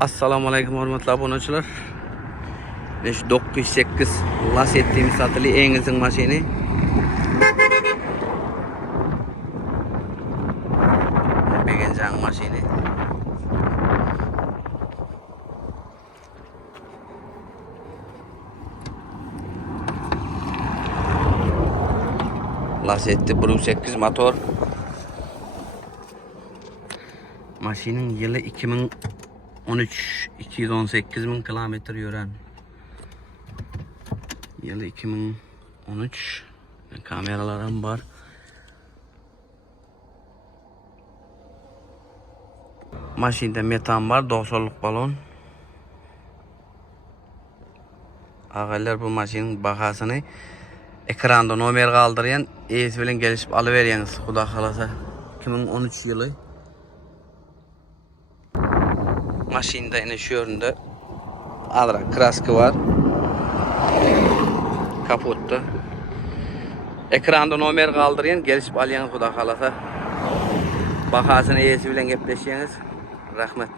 Assalomu alaykum hurmatli obunachilar. Mana shu 908 Lacetti satili eng uzun mashina. Begenjang mashina. Lacetti 1.8 motor. Maşinin yılı 2013, 218 bin kilometre yürən. Yılı 2013. Kameralarım var. Maşinde metan var, 90'lık balon. Ağaylar bu maşinin bahasını ekranda nomer kaldırıyan, ES bilen gelişip alıveriyeniz, Xudo kalasa. 2013 yılı. Maşinde yine şu yönde adra kraskı var. Kaputta. Ekranda nomer kaldırıyan, gelişip alyanız Xudo kalasa. Bahasını ES bilen gepleşiyeniz. Rahmet.